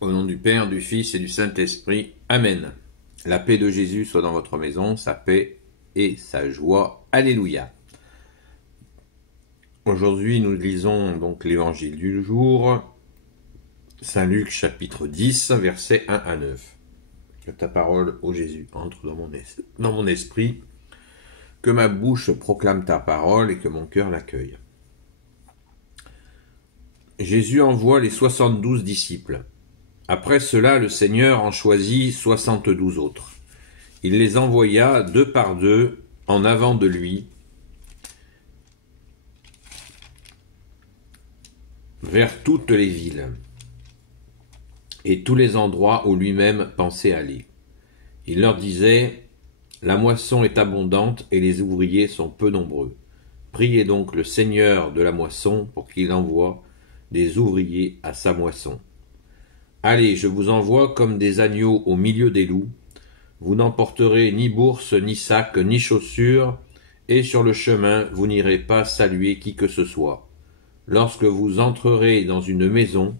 Au nom du Père, du Fils et du Saint-Esprit. Amen. La paix de Jésus soit dans votre maison, sa paix et sa joie. Alléluia. Aujourd'hui, nous lisons donc l'évangile du jour, Saint Luc chapitre 10, versets 1 à 9. Que ta parole, ô Jésus, entre dans mon esprit, que ma bouche proclame ta parole et que mon cœur l'accueille. Jésus envoie les 72 disciples. Après cela, le Seigneur en choisit 72 autres. Il les envoya deux par deux en avant de lui vers toutes les villes et tous les endroits où lui-même pensait aller. Il leur disait : la moisson est abondante et les ouvriers sont peu nombreux. Priez donc le Seigneur de la moisson pour qu'il envoie des ouvriers à sa moisson. Allez, je vous envoie comme des agneaux au milieu des loups. Vous n'emporterez ni bourse, ni sac, ni chaussures, et sur le chemin, vous n'irez pas saluer qui que ce soit. Lorsque vous entrerez dans une maison,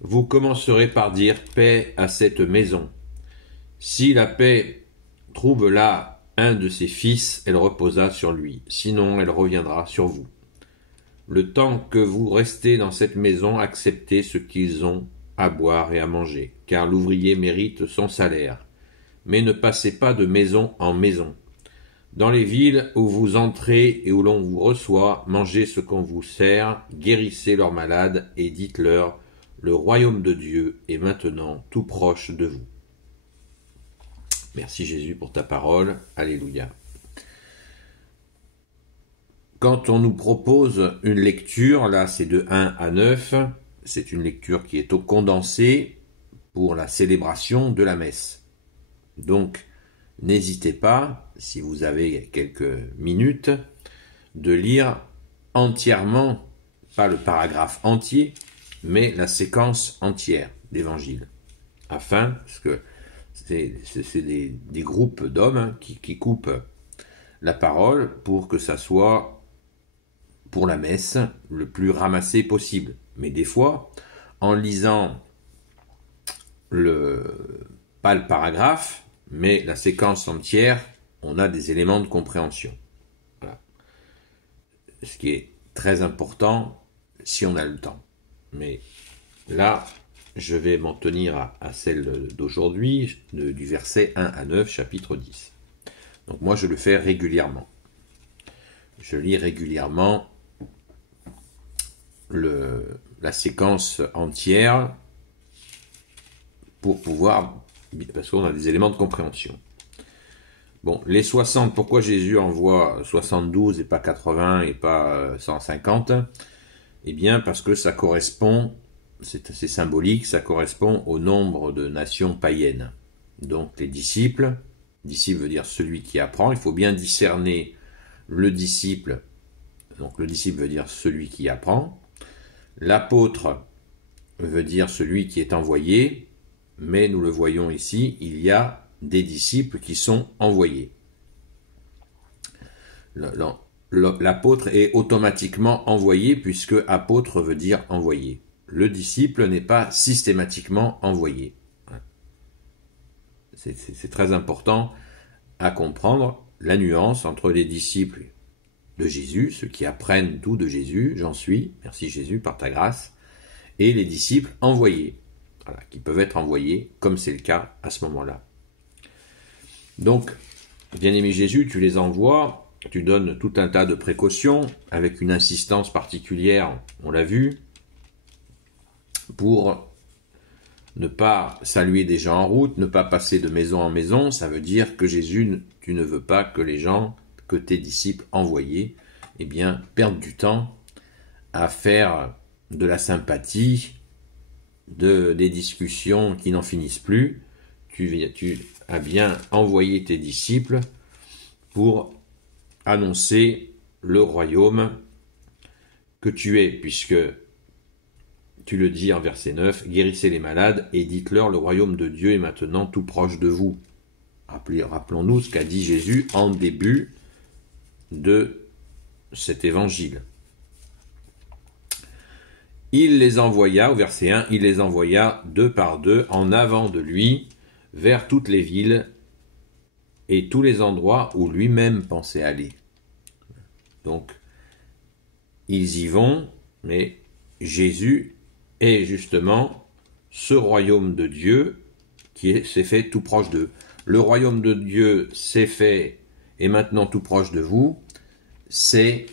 vous commencerez par dire paix à cette maison. Si la paix trouve là un de ses fils, elle reposa sur lui, sinon elle reviendra sur vous. Le temps que vous restez dans cette maison, acceptez ce qu'ils ont à boire et à manger, car l'ouvrier mérite son salaire. Mais ne passez pas de maison en maison. Dans les villes où vous entrez et où l'on vous reçoit, mangez ce qu'on vous sert, guérissez leurs malades et dites-leur : le royaume de Dieu est maintenant tout proche de vous. Merci Jésus pour ta parole. Alléluia. Quand on nous propose une lecture, là c'est de 1 à 9, c'est une lecture qui est au condensé pour la célébration de la messe. Donc, n'hésitez pas, si vous avez quelques minutes, de lire entièrement, pas le paragraphe entier, mais la séquence entière d'évangile. Parce que c'est des groupes d'hommes qui coupent la parole pour que ça soit, pour la messe, le plus ramassé possible. Mais des fois, en lisant pas le paragraphe, mais la séquence entière, on a des éléments de compréhension. Voilà. Ce qui est très important si on a le temps. Mais là, je vais m'en tenir à celle d'aujourd'hui, du verset 1 à 9, chapitre 10. Donc moi, je le fais régulièrement. Je lis régulièrement la séquence entière pour pouvoir, parce qu'on a des éléments de compréhension. Bon, les 60, pourquoi Jésus envoie 72 et pas 80 et pas 150 ? Eh bien, parce que ça correspond, c'est assez symbolique, ça correspond au nombre de nations païennes. Donc les disciples veut dire celui qui apprend, il faut bien discerner le disciple, donc le disciple veut dire celui qui apprend, l'apôtre veut dire celui qui est envoyé, mais nous le voyons ici, il y a des disciples qui sont envoyés. L'apôtre est automatiquement envoyé puisque apôtre veut dire envoyé. Le disciple n'est pas systématiquement envoyé. C'est très important à comprendre la nuance entre les disciples de Jésus, ceux qui apprennent tout de Jésus, j'en suis, merci Jésus par ta grâce, et les disciples envoyés, voilà, qui peuvent être envoyés comme c'est le cas à ce moment-là. Donc, bien-aimé Jésus, tu les envoies, tu donnes tout un tas de précautions, avec une insistance particulière, on l'a vu, pour ne pas saluer des gens en route, ne pas passer de maison en maison. Ça veut dire que Jésus, tu ne veux pas que les gens, que tes disciples envoyés, eh bien, perdent du temps à faire de la sympathie, des discussions qui n'en finissent plus. Tu as bien envoyé tes disciples pour annoncer le royaume que tu es, puisque tu le dis en verset 9, guérissez les malades et dites-leur le royaume de Dieu est maintenant tout proche de vous. Rappelons-nous ce qu'a dit Jésus en début de cet évangile. il les envoya, au verset 1, il les envoya deux par deux en avant de lui vers toutes les villes et tous les endroits où lui-même pensait aller. Donc, ils y vont, mais Jésus est justement ce royaume de Dieu qui s'est fait tout proche d'eux. Le royaume de Dieu s'est fait et maintenant tout proche de vous, c'est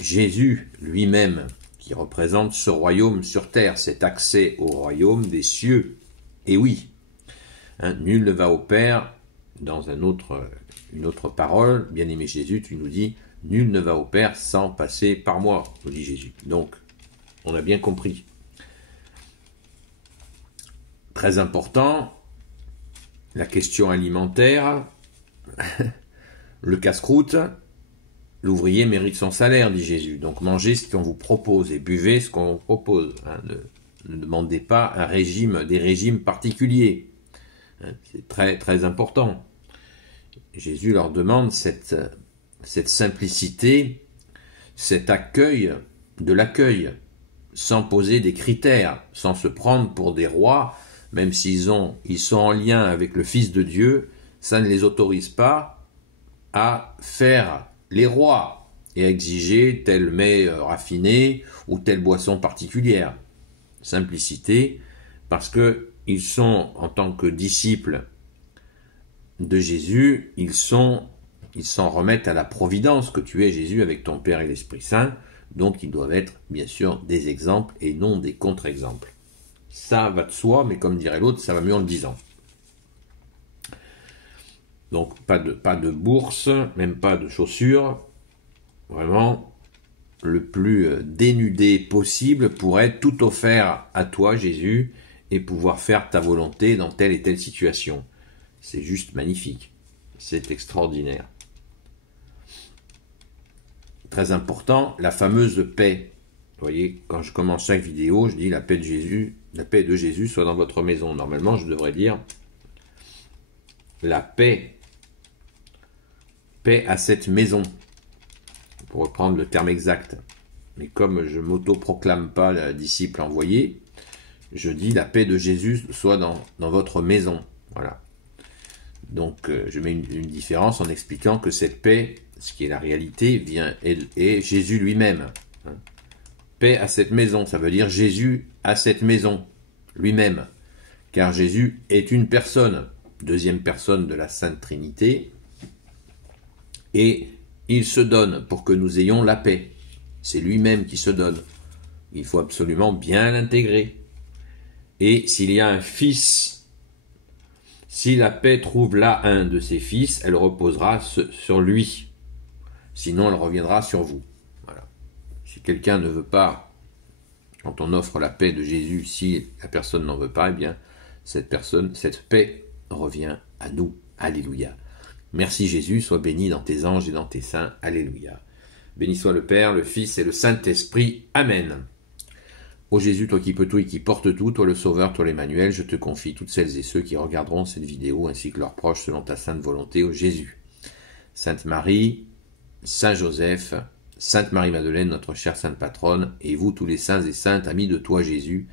Jésus lui-même qui représente ce royaume sur terre, cet accès au royaume des cieux. Et oui, nul ne va au Père, dans une autre parole, bien-aimé Jésus, tu nous dis, nul ne va au Père sans passer par moi, nous dit Jésus. Donc, on a bien compris. Très important, la question alimentaire, le casse-croûte, l'ouvrier mérite son salaire, dit Jésus. Donc mangez ce qu'on vous propose et buvez ce qu'on vous propose. Ne demandez pas des régimes particuliers. C'est très très important. Jésus leur demande cette simplicité, cet accueil de l'accueil, sans poser des critères, sans se prendre pour des rois, même s'ils sont en lien avec le Fils de Dieu, ça ne les autorise pas à faire les rois et à exiger tel mets raffiné ou telle boisson particulière. Simplicité, parce que ils sont, en tant que disciples de Jésus, ils s'en remettent à la providence que tu es, Jésus, avec ton Père et l'Esprit Saint, donc ils doivent être, bien sûr, des exemples et non des contre-exemples. Ça va de soi, mais comme dirait l'autre, ça va mieux en le disant. Donc pas de bourse, même pas de chaussures, vraiment le plus dénudé possible pour être tout offert à toi, Jésus, et pouvoir faire ta volonté dans telle et telle situation. C'est juste magnifique, c'est extraordinaire. Très important, la fameuse paix. Vous voyez, quand je commence chaque vidéo, je dis la paix de Jésus soit dans votre maison. Normalement, je devrais dire la paix à cette maison, pour reprendre le terme exact. Mais comme je m'auto-proclame pas la disciple envoyé, je dis la paix de Jésus soit dans votre maison. Voilà. Donc je mets une différence en expliquant que cette paix, ce qui est la réalité, est Jésus lui-même. Paix à cette maison, ça veut dire Jésus à cette maison, lui-même. Car Jésus est une personne, deuxième personne de la Sainte Trinité, et il se donne pour que nous ayons la paix. C'est lui-même qui se donne. Il faut absolument bien l'intégrer. Et s'il y a un fils, si la paix trouve là un de ses fils, elle reposera sur lui. Sinon, elle reviendra sur vous. Voilà. Si quelqu'un ne veut pas, quand on offre la paix de Jésus, si la personne n'en veut pas, eh bien, cette paix revient à nous. Alléluia. Merci Jésus, sois béni dans tes anges et dans tes saints. Alléluia. Béni soit le Père, le Fils et le Saint-Esprit. Amen. Ô Jésus, toi qui peux tout et qui portes tout, toi le Sauveur, toi l'Emmanuel, je te confie toutes celles et ceux qui regarderont cette vidéo ainsi que leurs proches selon ta sainte volonté, ô Jésus. Sainte Marie, Saint Joseph, Sainte Marie-Madeleine, notre chère Sainte Patronne, et vous tous les saints et saintes, amis de toi Jésus,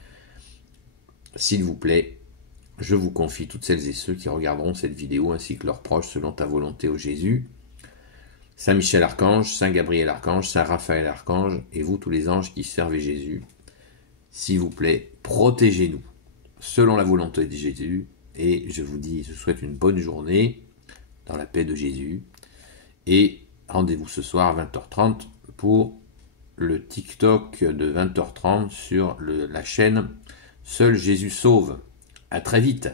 s'il vous plaît, je vous confie toutes celles et ceux qui regarderont cette vidéo ainsi que leurs proches selon ta volonté, ô Jésus. Saint Michel Archange, Saint Gabriel Archange, Saint Raphaël Archange, et vous tous les anges qui servez Jésus, s'il vous plaît, protégez-nous selon la volonté de Jésus. Et je vous dis, je vous souhaite une bonne journée dans la paix de Jésus. Et rendez-vous ce soir à 20h30 pour le TikTok de 20h30 sur la chaîne Seul Jésus Sauve. À très vite.